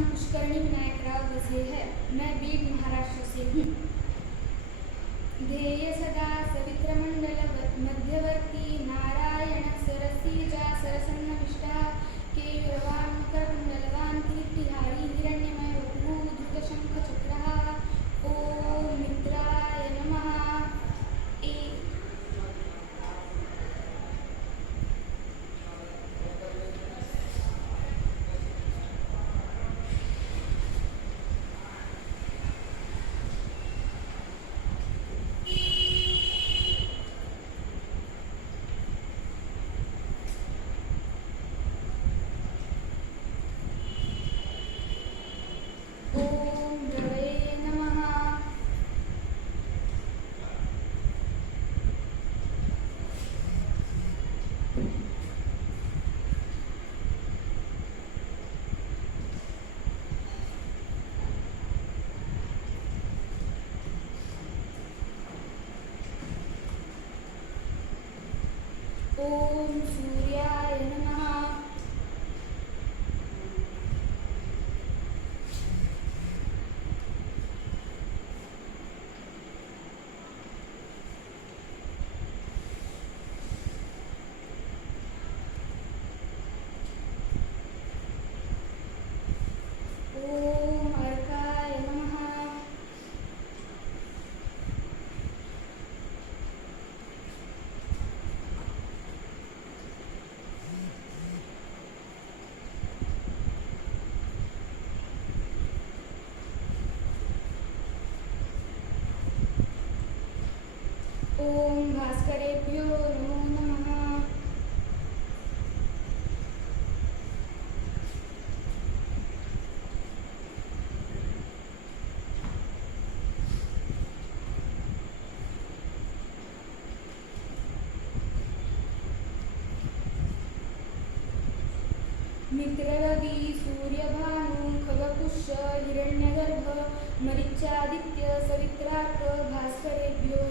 नाम पुष्करणी विनायक राव वसे है। मैं बीड महाराष्ट्र से हूँ। ध्येय सदा सवित्र मंडलवत मध्यवर्ती नारायण सरसीजा सरसन्नविष्टा केयूरवान् मकरकुण्डलवान् कीर्तिहारी हिरण्यमय वपुः धृतशङ्ख चक्रः। ओम मित्राय नमः। ओम द्रवये नमः। ओम सूर्याय नमः। ओम अर्काय नमः। ओम भास्करेभ्यो नमो नमः। मित्ररवि सूर्यभानु खगपुष्य हिरण्यगर्भ मरीच्यादित्य सवित्रार्क भास्करेभ्यो